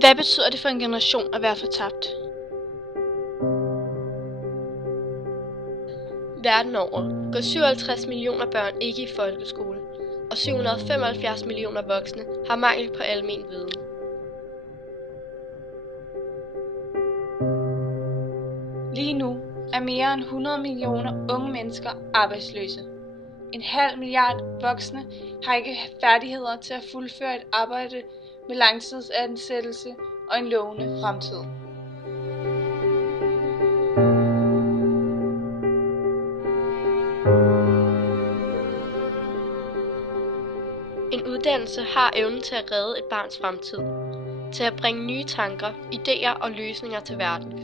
Hvad betyder det for en generation at være fortabt? Verden over går 57 millioner børn ikke i folkeskole, og 775 millioner voksne har mangel på almen viden. Lige nu er mere end 100 millioner unge mennesker arbejdsløse. En halv milliard voksne har ikke færdigheder til at fuldføre et arbejde med langtidsansættelse og en lovende fremtid. En uddannelse har evnen til at redde et barns fremtid, til at bringe nye tanker, idéer og løsninger til verden.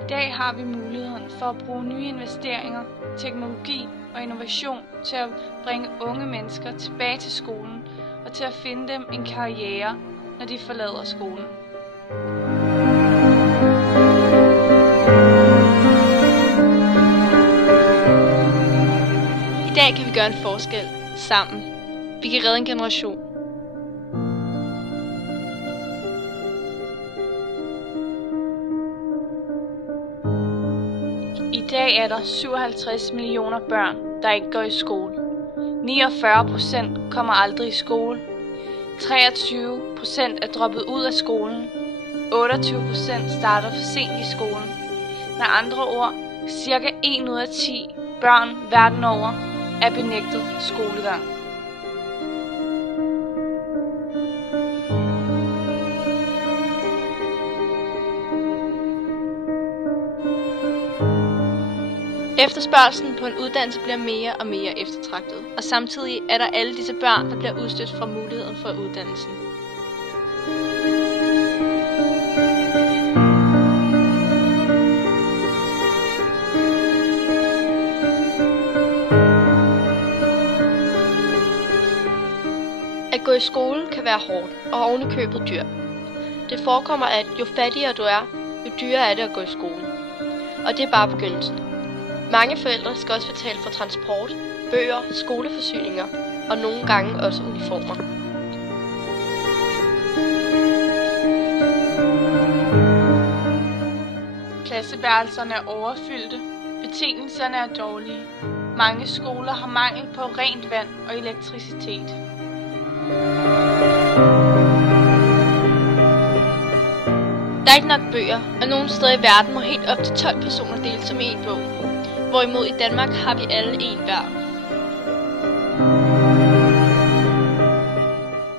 I dag har vi muligheden for at bruge nye investeringer, teknologi og innovation til at bringe unge mennesker tilbage til skolen og til at finde dem en karriere, når de forlader skolen. I dag kan vi gøre en forskel sammen. Vi kan redde en generation. I dag er der 57 millioner børn, der ikke går i skole. 49% kommer aldrig i skole. 23% er droppet ud af skolen. 28% starter for sent i skolen. Med andre ord, cirka 1 ud af 10 børn verden over er benægtet skolegang. Efterspørgslen på en uddannelse bliver mere og mere eftertragtet, og samtidig er der alle disse børn, der bliver udstødt fra muligheden for uddannelsen. At gå i skole kan være hårdt og ovenikøbet dyrt. Det forekommer, at jo fattigere du er, jo dyrere er det at gå i skole. Og det er bare begyndelsen. Mange forældre skal også betale for transport, bøger, skoleforsyninger og nogle gange også uniformer. Klasseværelserne er overfyldte, betingelserne er dårlige. Mange skoler har mangel på rent vand og elektricitet. Der er ikke nok bøger, og nogle steder i verden må helt op til 12 personer dele som en bog. Hvorimod i Danmark har vi alle en hver.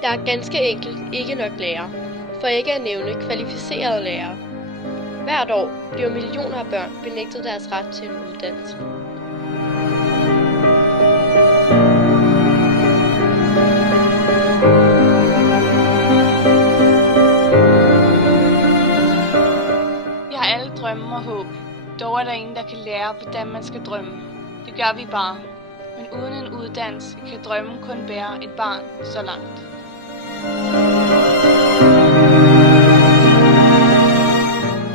Der er ganske enkelt ikke nok lærere, for ikke at nævne kvalificerede lærere. Hvert år bliver millioner af børn benægtet deres ret til en uddannelse. Vi har alle drømme og håb. Dog er der ingen, der kan lære, hvordan man skal drømme. Det gør vi bare. Men uden en uddannelse kan drømmen kun bære et barn så langt.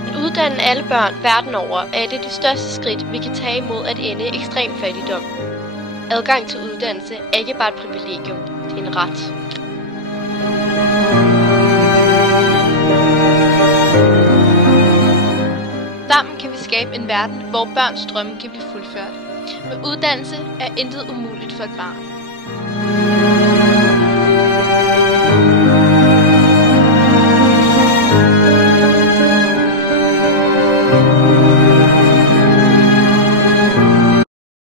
At uddanne alle børn verden over er et af de største skridt, vi kan tage imod at ende ekstrem fattigdom. Adgang til uddannelse er ikke bare et privilegium, det er en ret. Sammen kan vi skabe en verden, hvor børns drømme kan blive fuldført. Med uddannelse er intet umuligt for et barn.